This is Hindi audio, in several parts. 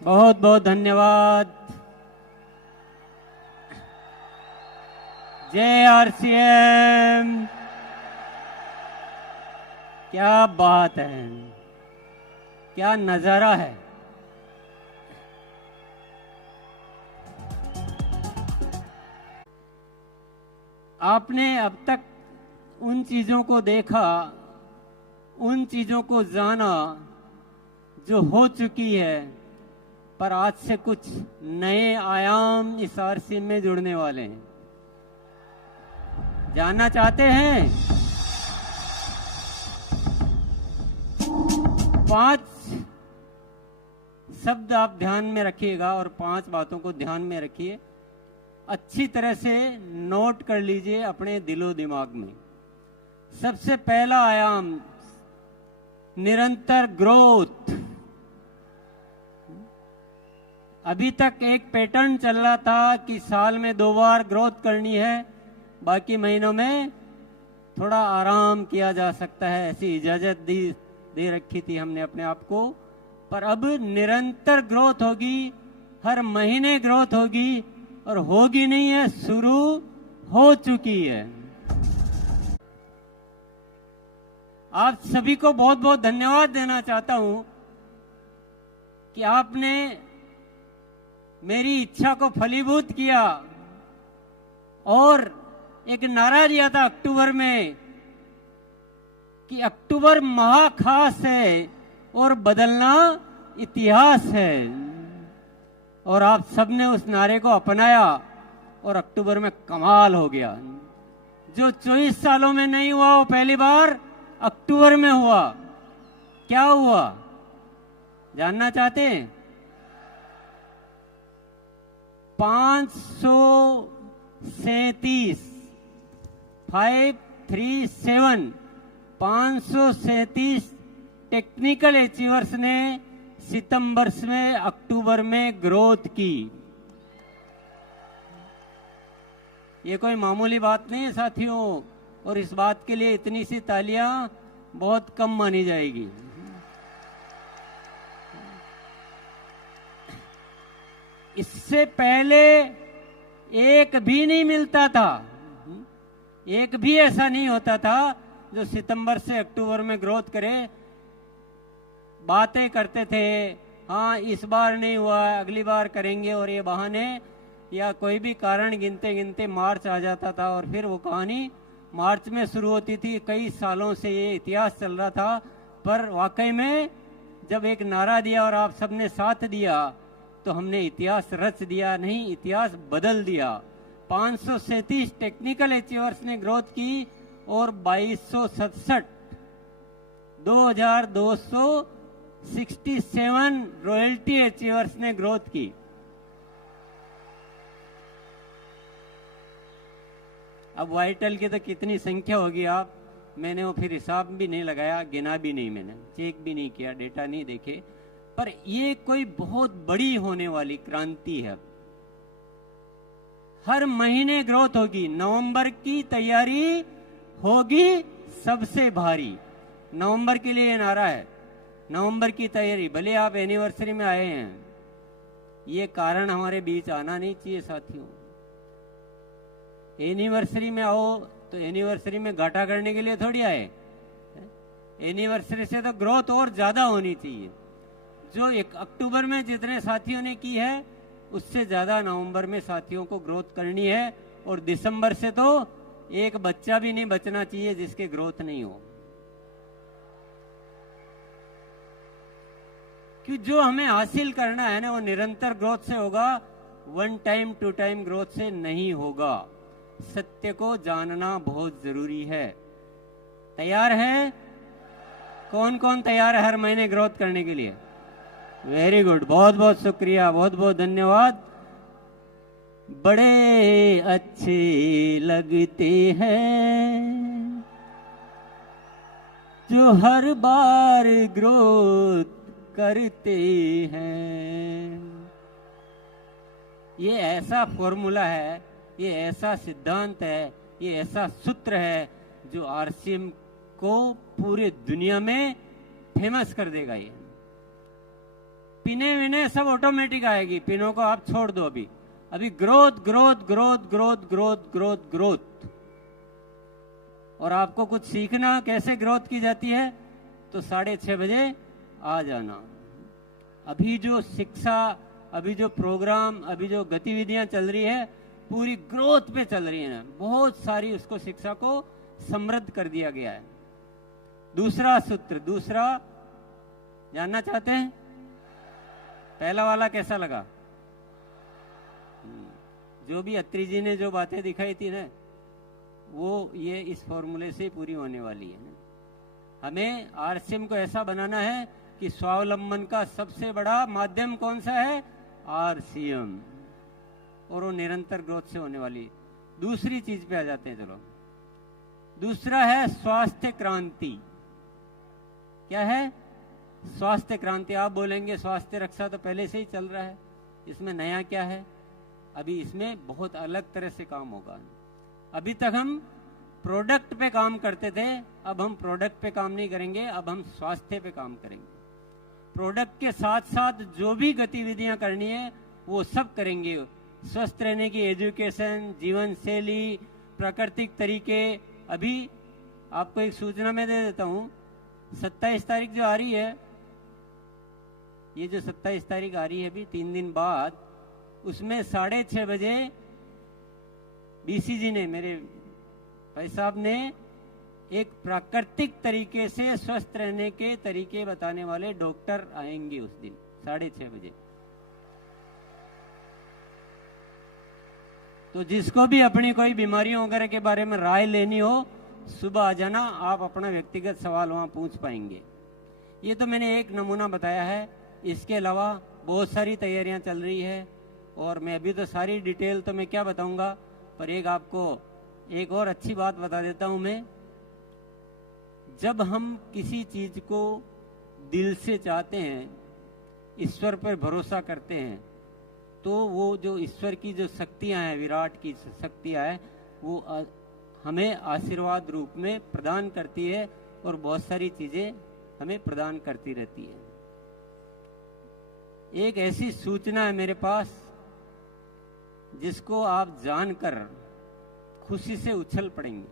बहुत बहुत धन्यवाद। जय आरसीएम। क्या बात है, क्या नजारा है। आपने अब तक उन चीजों को देखा, उन चीजों को जाना जो हो चुकी है, पर आज से कुछ नए आयाम इस आरसीएम में जुड़ने वाले हैं। जानना चाहते हैं? 5 शब्द आप ध्यान में रखिएगा और 5 बातों को ध्यान में रखिए, अच्छी तरह से नोट कर लीजिए अपने दिलो दिमाग में। सबसे पहला आयाम, निरंतर ग्रोथ। अभी तक एक पैटर्न चल रहा था कि साल में 2 बार ग्रोथ करनी है, बाकी महीनों में थोड़ा आराम किया जा सकता है, ऐसी इजाजत दे रखी थी हमने अपने आप को। पर अब निरंतर ग्रोथ होगी, हर महीने ग्रोथ होगी, और होगी नहीं है, शुरू हो चुकी है। आप सभी को बहुत बहुत धन्यवाद देना चाहता हूं कि आपने मेरी इच्छा को फलीभूत किया और एक नारा दिया था अक्टूबर में कि अक्टूबर महाखास है और बदलना इतिहास है। और आप सबने उस नारे को अपनाया और अक्टूबर में कमाल हो गया। जो 24 सालों में नहीं हुआ वो पहली बार अक्टूबर में हुआ। क्या हुआ, जानना चाहते हैं? 537 टेक्निकल अचीवर्स ने सितंबर में अक्टूबर में ग्रोथ की। ये कोई मामूली बात नहीं है साथियों, और इस बात के लिए इतनी सी तालियां बहुत कम मानी जाएगी। इससे पहले एक भी नहीं मिलता था, एक भी ऐसा नहीं होता था जो सितंबर से अक्टूबर में ग्रोथ करे। बातें करते थे, हाँ इस बार नहीं हुआ, अगली बार करेंगे, और ये बहाने या कोई भी कारण गिनते गिनते मार्च आ जाता था और फिर वो कहानी मार्च में शुरू होती थी। कई सालों से ये इतिहास चल रहा था, पर वाकई में जब एक नारा दिया और आप सबने साथ दिया तो हमने इतिहास रच दिया, नहीं इतिहास बदल दिया। 537 टेक्निकल अचीवर्स ने ग्रोथ की और 2267 रॉयल्टी अचीवर्स ने ग्रोथ की। अब वाइटल की तो कितनी संख्या होगी आप, मैंने वो फिर हिसाब भी नहीं लगाया, गिना भी नहीं, मैंने चेक भी नहीं किया, डेटा नहीं देखे। पर ये कोई बहुत बड़ी होने वाली क्रांति है। हर महीने ग्रोथ होगी। नवंबर की तैयारी होगी सबसे भारी। नवंबर के लिए नारा है, नवंबर की तैयारी। भले आप एनिवर्सरी में आए हैं, ये कारण हमारे बीच आना नहीं चाहिए साथियों। एनिवर्सरी में आओ तो एनिवर्सरी में घाटा करने के लिए थोड़ी आए। एनिवर्सरी से तो ग्रोथ और ज्यादा होनी चाहिए। जो 1 अक्टूबर में जितने साथियों ने की है उससे ज्यादा नवंबर में साथियों को ग्रोथ करनी है। और दिसंबर से तो एक बच्चा भी नहीं बचना चाहिए जिसके ग्रोथ नहीं हो। कि जो हमें हासिल करना है ना वो निरंतर ग्रोथ से होगा, 1 टाइम 2 टाइम ग्रोथ से नहीं होगा। सत्य को जानना बहुत जरूरी है। तैयार है? कौन कौन तैयार है हर महीने ग्रोथ करने के लिए? वेरी गुड, बहुत बहुत शुक्रिया, बहुत बहुत धन्यवाद। बड़े अच्छे लगते हैं जो हर बार ग्रोथ करते हैं। ये ऐसा फॉर्मूला है, ये ऐसा सिद्धांत है, ये ऐसा सूत्र है जो आरसीएम को पूरे दुनिया में फेमस कर देगा। ये पिने विने सब ऑटोमेटिक आएगी, पिनों को आप छोड़ दो। अभी growth growth growth growth growth growth growth. और आपको कुछ सीखना कैसे ग्रोथ की जाती है, तो 6:30 बजे आ जाना। अभी जो शिक्षा, अभी जो प्रोग्राम, अभी जो गतिविधियां चल रही है पूरी ग्रोथ पे चल रही है, बहुत सारी उसको शिक्षा को समृद्ध कर दिया गया है। दूसरा सूत्र, दूसरा जानना चाहते हैं? पहला वाला कैसा लगा? जो भी अत्री जी ने जो बातें दिखाई थी ना, वो ये इस फॉर्मूले से पूरी होने वाली है। हमें आरसीएम को ऐसा बनाना है कि स्वावलंबन का सबसे बड़ा माध्यम कौन सा है? आरसीएम, और वो निरंतर ग्रोथ से होने वाली। दूसरी चीज पे आ जाते हैं। चलो, दूसरा है स्वास्थ्य क्रांति। क्या है? स्वास्थ्य क्रांति। आप बोलेंगे स्वास्थ्य रक्षा तो पहले से ही चल रहा है, इसमें नया क्या है? अभी इसमें बहुत अलग तरह से काम होगा। अभी तक हम प्रोडक्ट पे काम करते थे, अब हम प्रोडक्ट पे काम नहीं करेंगे, अब हम स्वास्थ्य पे काम करेंगे। प्रोडक्ट के साथ साथ जो भी गतिविधियां करनी है वो सब करेंगे। स्वस्थ रहने की एजुकेशन, जीवन शैली, प्राकृतिक तरीके। अभी आपको एक सूचना मैं दे देता हूँ, 27 तारीख जो आ रही है, ये जो 27 तारीख आ रही है अभी 3 दिन बाद, उसमें 6:30 बजे डीसी जी ने, मेरे भाई साहब ने, एक प्राकृतिक तरीके से स्वस्थ रहने के तरीके बताने वाले डॉक्टर आएंगे उस दिन 6:30 बजे। तो जिसको भी अपनी कोई बीमारियों वगैरह के बारे में राय लेनी हो, सुबह आ जाना, आप अपना व्यक्तिगत सवाल वहां पूछ पाएंगे। ये तो मैंने एक नमूना बताया है, इसके अलावा बहुत सारी तैयारियां चल रही है, और मैं अभी तो सारी डिटेल तो मैं क्या बताऊंगा, पर एक आपको एक और अच्छी बात बता देता हूं मैं। जब हम किसी चीज को दिल से चाहते हैं, ईश्वर पर भरोसा करते हैं, तो वो जो ईश्वर की जो शक्तियां हैं, विराट की शक्तियां हैं, वो हमें आशीर्वाद रूप में प्रदान करती है, और बहुत सारी चीजें हमें प्रदान करती रहती है। एक ऐसी सूचना है मेरे पास जिसको आप जानकर खुशी से उछल पड़ेंगे।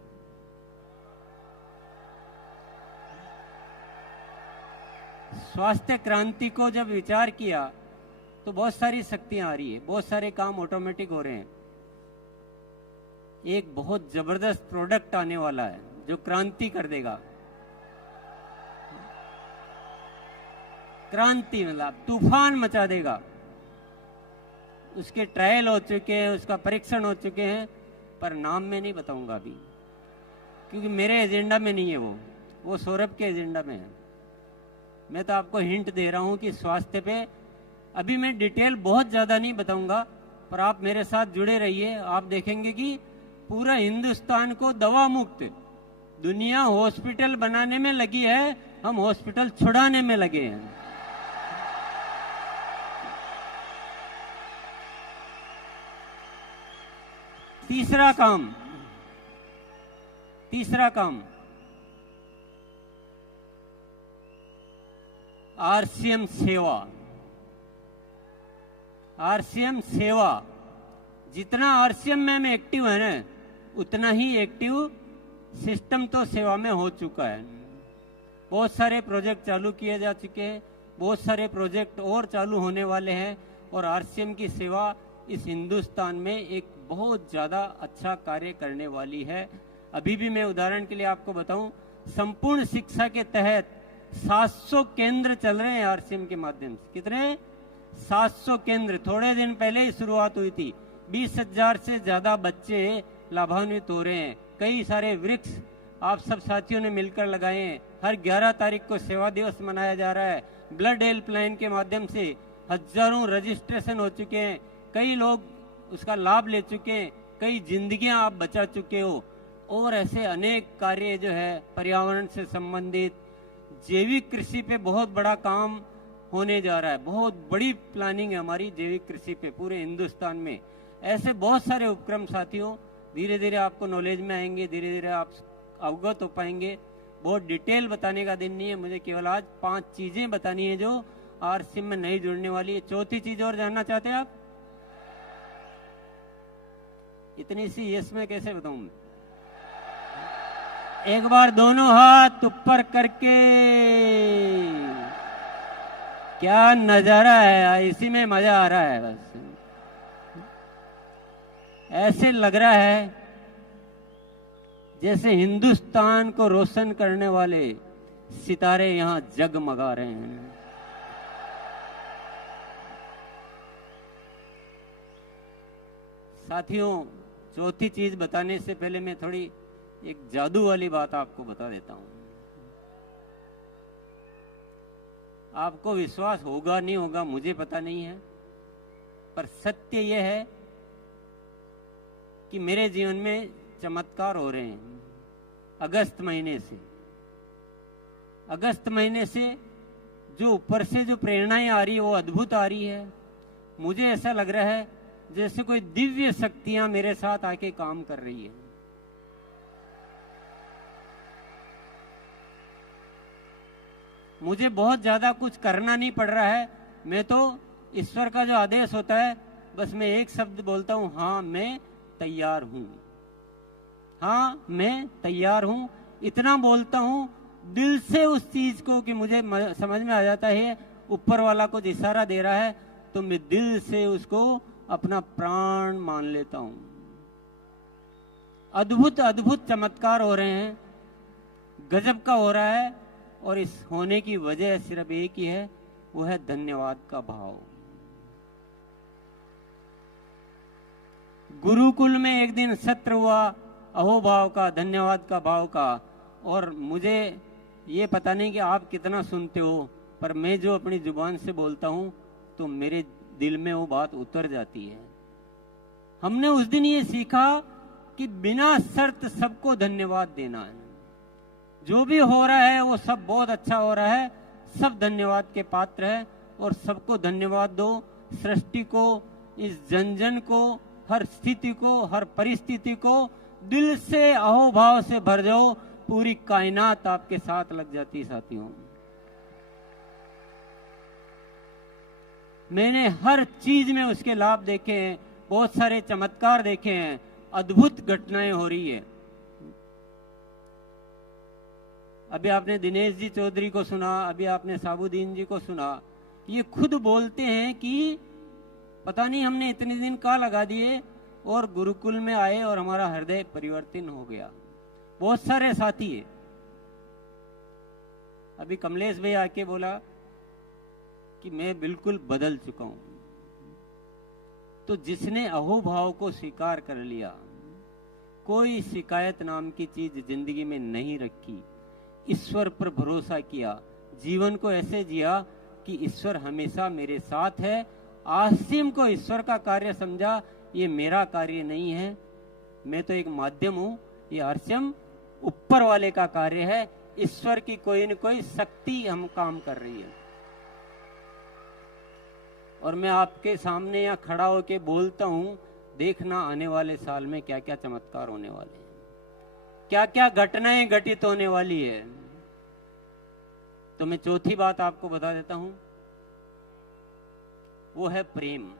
स्वास्थ्य क्रांति को जब विचार किया तो बहुत सारी शक्तियां आ रही है, बहुत सारे काम ऑटोमेटिक हो रहे हैं। एक बहुत जबरदस्त प्रोडक्ट आने वाला है जो क्रांति कर देगा। क्रांति मतलब तूफान मचा देगा। उसके ट्रायल हो चुके हैं, उसका परीक्षण हो चुके हैं, पर नाम में नहीं बताऊंगा अभी, क्योंकि मेरे एजेंडा में नहीं है वो सौरभ के एजेंडा में है। मैं तो आपको हिंट दे रहा हूं कि स्वास्थ्य पे अभी मैं डिटेल बहुत ज्यादा नहीं बताऊंगा, पर आप मेरे साथ जुड़े रहिए। आप देखेंगे कि पूरा हिंदुस्तान को दवा मुक्त, दुनिया हॉस्पिटल बनाने में लगी है, हम हॉस्पिटल छुड़ाने में लगे हैं। तीसरा काम आरसीएम सेवा। आरसीएम सेवा, जितना आरसीएम में एक्टिव है ना, उतना ही एक्टिव सिस्टम तो सेवा में हो चुका है। बहुत सारे प्रोजेक्ट चालू किए जा चुके हैं, बहुत सारे प्रोजेक्ट और चालू होने वाले हैं, और आरसीएम की सेवा इस हिंदुस्तान में एक बहुत ज्यादा अच्छा कार्य करने वाली है। अभी भी मैं उदाहरण के लिए आपको बताऊं, संपूर्ण शिक्षा के तहत 700 केंद्र चल रहे हैं आरसीएम के माध्यम से। कितने? 700 केंद्र। थोड़े दिन पहले ही शुरुआत हुई थी, 20,000 से ज्यादा बच्चे लाभान्वित हो रहे हैं। कई सारे वृक्ष आप सब साथियों ने मिलकर लगाए हैं। हर 11 तारीख को सेवा दिवस मनाया जा रहा है। ब्लड हेल्पलाइन के माध्यम से हजारों रजिस्ट्रेशन हो चुके हैं, कई लोग उसका लाभ ले चुके हैं, कई जिंदगियां आप बचा चुके हो, और ऐसे अनेक कार्य जो है पर्यावरण से संबंधित, जैविक कृषि पे बहुत बड़ा काम होने जा रहा है। बहुत बड़ी प्लानिंग है हमारी जैविक कृषि पे पूरे हिंदुस्तान में। ऐसे बहुत सारे उपक्रम साथियों धीरे धीरे आपको नॉलेज में आएंगे, धीरे धीरे आप अवगत हो पाएंगे। बहुत डिटेल बताने का दिन नहीं है मुझे, केवल आज 5 चीजें बतानी है जो आरसीएम में नहीं जुड़ने वाली है। चौथी चीज और जानना चाहते हैं आप? इतनी सी यस मैं कैसे बताऊं? एक बार दोनों हाथ ऊपर करके, क्या नजारा है, इसी में मजा आ रहा है। बस ऐसे लग रहा है जैसे हिंदुस्तान को रोशन करने वाले सितारे यहां जगमगा रहे हैं। साथियों, चौथी चीज बताने से पहले मैं थोड़ी एक जादू वाली बात आपको बता देता हूं। आपको विश्वास होगा नहीं होगा मुझे पता नहीं है, पर सत्य यह है कि मेरे जीवन में चमत्कार हो रहे हैं। अगस्त महीने से जो ऊपर से जो प्रेरणाएं आ रही है वो अद्भुत आ रही है। मुझे ऐसा लग रहा है जैसे कोई दिव्य शक्तियां मेरे साथ आके काम कर रही है। मुझे बहुत ज्यादा कुछ करना नहीं पड़ रहा है। मैं तो ईश्वर का जो आदेश होता है बस मैं एक शब्द बोलता हूं, हाँ मैं तैयार हूं, हाँ मैं तैयार हूं। इतना बोलता हूं दिल से उस चीज को कि मुझे समझ में आ जाता है ऊपर वाला कुछ इशारा दे रहा है, तो मैं दिल से उसको अपना प्राण मान लेता हूं। अद्भुत अद्भुत चमत्कार हो रहे हैं, गजब का हो रहा है। और इस होने की वजह सिर्फ एक ही है, वो है धन्यवाद का भाव। गुरुकुल में एक दिन सत्र हुआ अहोभाव का, धन्यवाद का भाव का। और मुझे ये पता नहीं कि आप कितना सुनते हो, पर मैं जो अपनी जुबान से बोलता हूं तो मेरे दिल में वो बात उतर जाती है। हमने उस दिन ये सीखा कि बिना शर्त सबको धन्यवाद देना है। जो भी हो रहा है वो सब बहुत अच्छा हो रहा है, सब धन्यवाद के पात्र है और सबको धन्यवाद दो। सृष्टि को, इस जन जन को, हर स्थिति को, हर परिस्थिति को दिल से अहोभाव से भर जाओ, पूरी कायनात आपके साथ लग जाती है। साथियों, मैंने हर चीज में उसके लाभ देखे हैं, बहुत सारे चमत्कार देखे हैं, अद्भुत घटनाएं हो रही है। अभी आपने दिनेश जी चौधरी को सुना, अभी आपने साबुद्दीन जी को सुना। ये खुद बोलते हैं कि पता नहीं हमने इतने दिन कहाँ लगा दिए और गुरुकुल में आए और हमारा हृदय परिवर्तन हो गया। बहुत सारे साथी है। अभी कमलेश भाई आके बोला कि मैं बिल्कुल बदल चुका हूं। तो जिसने अहोभाव को स्वीकार कर लिया, कोई शिकायत नाम की चीज जिंदगी में नहीं रखी, ईश्वर पर भरोसा किया, जीवन को ऐसे जिया कि ईश्वर हमेशा मेरे साथ है, आसिम को ईश्वर का कार्य समझा, ये मेरा कार्य नहीं है, मैं तो एक माध्यम हूं, ये आसिम ऊपर वाले का कार्य है, ईश्वर की कोई न कोई शक्ति हम काम कर रही है। और मैं आपके सामने यहाँ खड़ा होके बोलता हूं, देखना आने वाले साल में क्या क्या चमत्कार होने वाले हैं, क्या क्या घटनाएं घटित होने वाली है। तो मैं चौथी बात आपको बता देता हूं, वो है प्रेम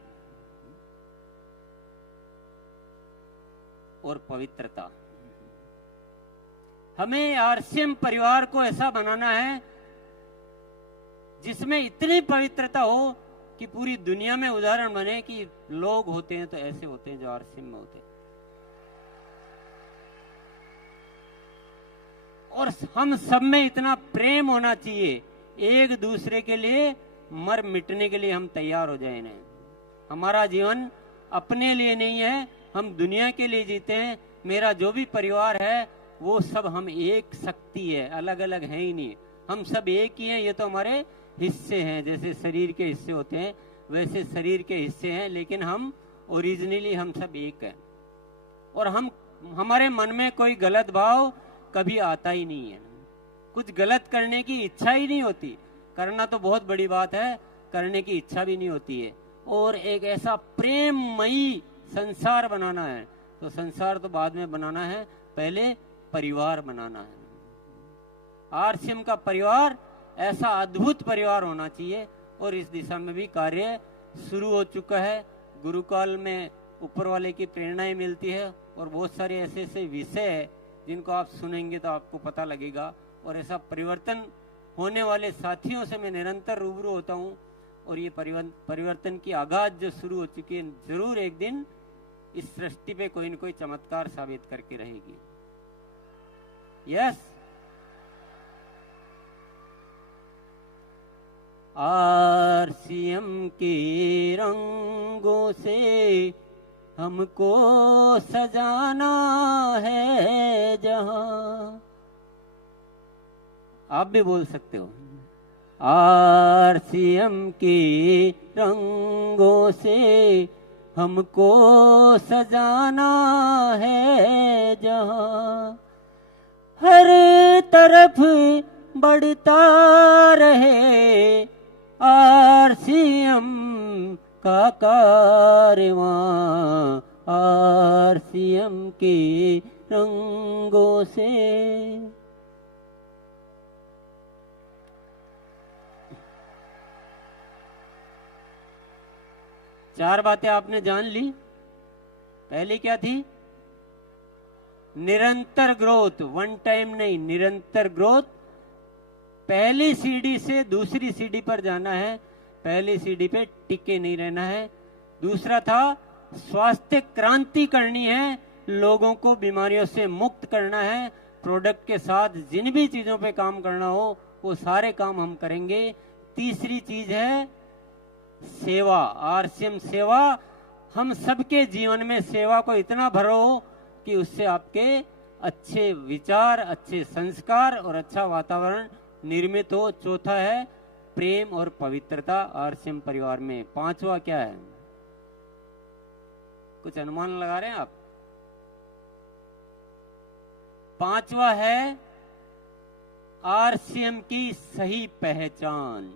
और पवित्रता। हमें आरसीएम परिवार को ऐसा बनाना है जिसमें इतनी पवित्रता हो कि पूरी दुनिया में उदाहरण बने कि लोग होते हैं तो ऐसे होते हैं जो आरसीएम में होते हैं। और हम सब में इतना प्रेम होना चाहिए, एक दूसरे के लिए मर मिटने के लिए हम तैयार हो जाए। नहीं, हमारा जीवन अपने लिए नहीं है, हम दुनिया के लिए जीते हैं। मेरा जो भी परिवार है वो सब हम एक शक्ति है, अलग अलग है ही नहीं, हम सब एक ही हैं। ये तो हमारे हिस्से हैं, जैसे शरीर के हिस्से होते हैं वैसे शरीर के हिस्से हैं, लेकिन हम ओरिजिनली हम सब एक हैं। और हम हमारे मन में कोई गलत भाव कभी आता ही नहीं है, कुछ गलत करने की इच्छा ही नहीं होती। करना तो बहुत बड़ी बात है, करने की इच्छा भी नहीं होती है। और एक ऐसा प्रेममयी संसार बनाना है, तो संसार तो बाद में बनाना है, पहले परिवार बनाना है। आरसीएम का परिवार ऐसा अद्भुत परिवार होना चाहिए। और इस दिशा में भी कार्य शुरू हो चुका है। गुरुकाल में ऊपर वाले की प्रेरणाएं मिलती है और बहुत सारे ऐसे ऐसे विषय है जिनको आप सुनेंगे तो आपको पता लगेगा। और ऐसा परिवर्तन होने वाले साथियों से मैं निरंतर रूबरू होता हूँ और ये परिवर्तन की आगाज जो शुरू हो चुकी है जरूर एक दिन इस सृष्टि पे कोई न कोई चमत्कार साबित करके रहेगी। यस, आरसीएम के रंगों से हमको सजाना है जहां। आप भी बोल सकते हो, आरसीएम के रंगों से हमको सजाना है जहां, हर तरफ बढ़ता रहे आरसीएम का कारवां, आरसीएम के रंगों से। चार बातें आपने जान ली। पहली क्या थी? निरंतर ग्रोथ, वन टाइम नहीं, निरंतर ग्रोथ। पहली सीढ़ी से दूसरी सीढ़ी पर जाना है, पहली सीढ़ी पे टिके नहीं रहना है। दूसरा था स्वास्थ्य क्रांति करनी है, लोगों को बीमारियों से मुक्त करना है। प्रोडक्ट के साथ जिन भी चीजों पे काम करना हो वो सारे काम हम करेंगे। तीसरी चीज है सेवा, आरसीएम सेवा। हम सबके जीवन में सेवा को इतना भरो कि उससे आपके अच्छे विचार, अच्छे संस्कार और अच्छा वातावरण निर्मित हो। चौथा है प्रेम और पवित्रता आरसीएम परिवार में। पांचवा क्या है? कुछ अनुमान लगा रहे हैं आप? पांचवा है आरसीएम की सही पहचान।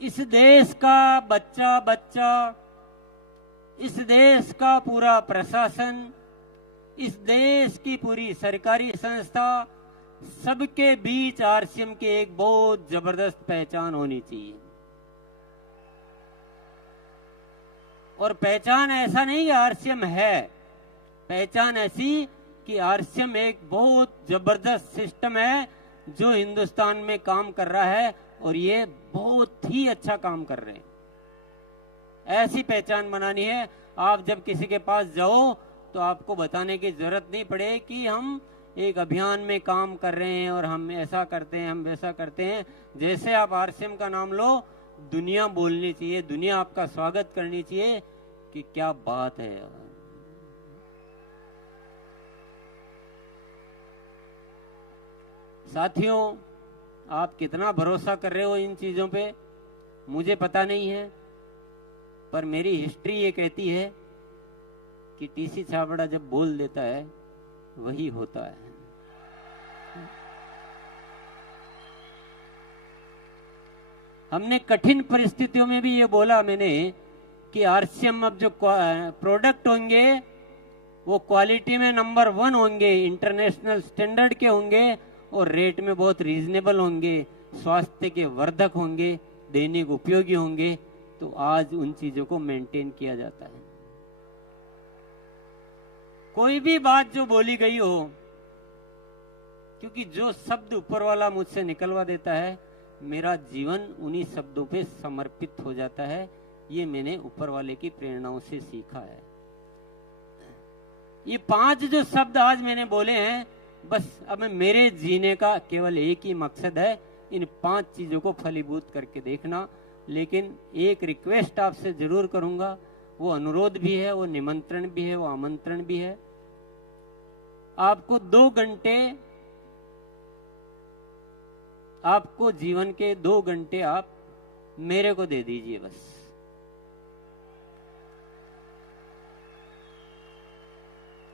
इस देश का बच्चा, इस देश का पूरा प्रशासन, इस देश की पूरी सरकारी संस्था, सबके बीच आरसीएम की एक बहुत जबरदस्त पहचान होनी चाहिए। और पहचान ऐसा नहीं कि आरसीएम है, पहचान ऐसी कि आरसीएम एक बहुत जबरदस्त सिस्टम है जो हिंदुस्तान में काम कर रहा है और ये बहुत ही अच्छा काम कर रहे हैं। ऐसी पहचान बनानी है। आप जब किसी के पास जाओ तो आपको बताने की जरूरत नहीं पड़े कि हम एक अभियान में काम कर रहे हैं और हम ऐसा करते हैं, हम वैसा करते हैं। जैसे आप आरसीएम का नाम लो, दुनिया बोलनी चाहिए, दुनिया आपका स्वागत करनी चाहिए कि क्या बात है। साथियों, आप कितना भरोसा कर रहे हो इन चीजों पे मुझे पता नहीं है, पर मेरी हिस्ट्री ये कहती है कि टीसी छाबड़ा जब बोल देता है वही होता है। हमने कठिन परिस्थितियों में भी ये बोला मैंने कि आरसीएम अब जो प्रोडक्ट होंगे वो क्वालिटी में नंबर 1 होंगे, इंटरनेशनल स्टैंडर्ड के होंगे और रेट में बहुत रीजनेबल होंगे, स्वास्थ्य के वर्धक होंगे, दैनिक उपयोगी होंगे। तो आज उन चीजों को मेंटेन किया जाता है। कोई भी बात जो बोली गई हो, क्योंकि जो शब्द ऊपर वाला मुझसे निकलवा देता है, मेरा जीवन उन्हीं शब्दों पे समर्पित हो जाता है। ये मैंने ऊपर वाले की प्रेरणाओं से सीखा है। ये 5 जो शब्द आज मैंने बोले हैं, बस अब मेरे जीने का केवल एक ही मकसद है, इन 5 चीजों को फलीभूत करके देखना। लेकिन एक रिक्वेस्ट आपसे जरूर करूंगा, वो अनुरोध भी है, वो निमंत्रण भी है, वो आमंत्रण भी है। आपको 2 घंटे, आपको जीवन के 2 घंटे आप मेरे को दे दीजिए बस।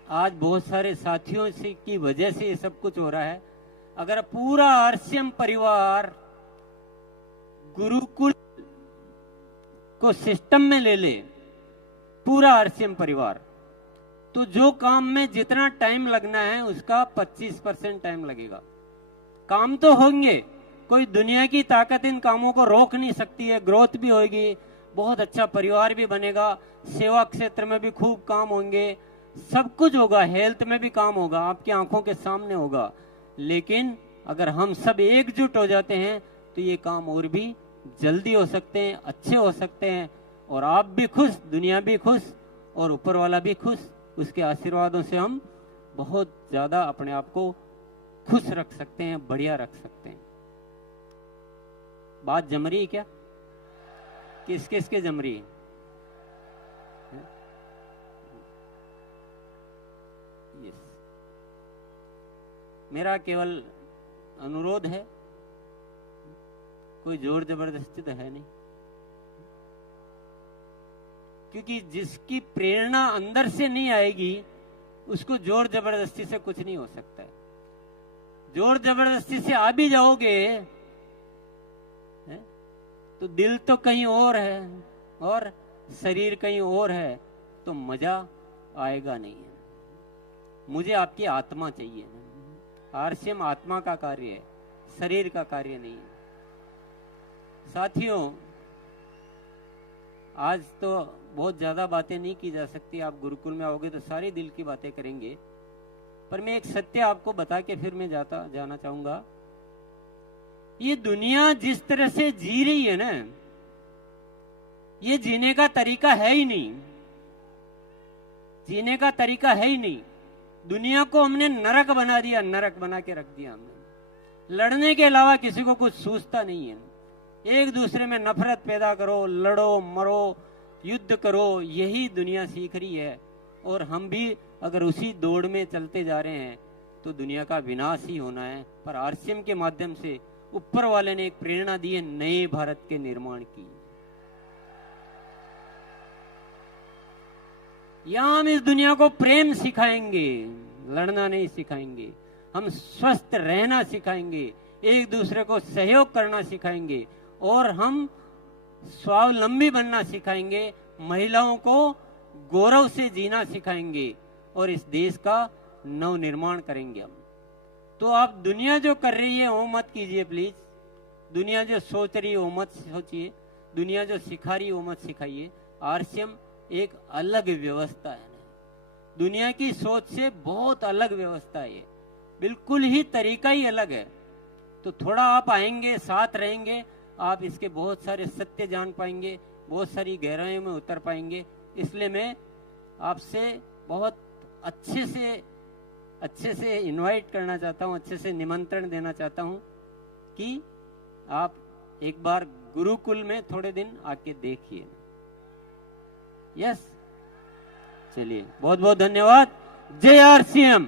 आज बहुत सारे साथियों से की वजह से ये सब कुछ हो रहा है। अगर पूरा आरसीएम परिवार गुरुकुल को सिस्टम में ले ले, पूरा आरसीएम परिवार, तो जो काम में जितना टाइम लगना है उसका 25% टाइम लगेगा। काम तो होंगे, कोई दुनिया की ताकत इन कामों को रोक नहीं सकती है। ग्रोथ भी होगी, बहुत अच्छा परिवार भी बनेगा, सेवा क्षेत्र में भी खूब काम होंगे, सब कुछ होगा, हेल्थ में भी काम होगा, आपकी आंखों के सामने होगा। लेकिन अगर हम सब एकजुट हो जाते हैं तो ये काम और भी जल्दी हो सकते हैं, अच्छे हो सकते हैं, और आप भी खुश, दुनिया भी खुश, और ऊपर वाला भी खुश। उसके आशीर्वादों से हम बहुत ज्यादा अपने आप को खुश रख सकते हैं, बढ़िया रख सकते हैं। बात जम रही है क्या? किस किस के जम रही है? यस, मेरा केवल अनुरोध है, कोई जोर जबरदस्ती तो है नहीं, क्योंकि जिसकी प्रेरणा अंदर से नहीं आएगी उसको जोर जबरदस्ती से कुछ नहीं हो सकता है। जोर जबरदस्ती से आ भी जाओगे तो दिल तो कहीं और है और शरीर कहीं और है, तो मजा आएगा नहीं है। मुझे आपकी आत्मा चाहिए। आरसीएम आत्मा का कार्य है, शरीर का कार्य नहीं है। साथियों, आज तो बहुत ज्यादा बातें नहीं की जा सकती, आप गुरुकुल में आओगे तो सारी दिल की बातें करेंगे, पर मैं एक सत्य आपको बता के फिर मैं जाना चाहूंगा। ये दुनिया जिस तरह से जी रही है ना, ये जीने का तरीका है ही नहीं, जीने का तरीका है ही नहीं। दुनिया को हमने नरक बना दिया, नरक बना के रख दिया हमने। लड़ने के अलावा किसी को कुछ सूझता नहीं है। एक दूसरे में नफरत पैदा करो, लड़ो मरो, युद्ध करो, यही दुनिया सीख रही है। और हम भी अगर उसी दौड़ में चलते जा रहे हैं तो दुनिया का विनाश ही होना है। पर आरसीएम के माध्यम से ऊपर वाले ने एक प्रेरणा दी है नए भारत के निर्माण की। यहां हम इस दुनिया को प्रेम सिखाएंगे, लड़ना नहीं सिखाएंगे। हम स्वस्थ रहना सिखाएंगे, एक दूसरे को सहयोग करना सिखाएंगे, और हम स्वावलंबी बनना सिखाएंगे, महिलाओं को गौरव से जीना सिखाएंगे, और इस देश का नव निर्माण करेंगे हम। तो आप दुनिया जो कर रही है वो मत कीजिए प्लीज। दुनिया जो सोच रही है वो मत सोचिए, दुनिया जो सिखा रही है वो मत सिखाइए। आरसीएम एक अलग व्यवस्था है, दुनिया की सोच से बहुत अलग व्यवस्था है, बिल्कुल ही तरीका ही अलग है। तो थोड़ा आप आएंगे, साथ रहेंगे, आप इसके बहुत सारे सत्य जान पाएंगे, बहुत सारी गहराइयों में उतर पाएंगे। इसलिए मैं आपसे बहुत अच्छे से इनवाइट करना चाहता हूं, अच्छे से निमंत्रण देना चाहता हूं कि आप एक बार गुरुकुल में थोड़े दिन आके देखिए। यस, चलिए, बहुत बहुत धन्यवाद। जय आरसीएम।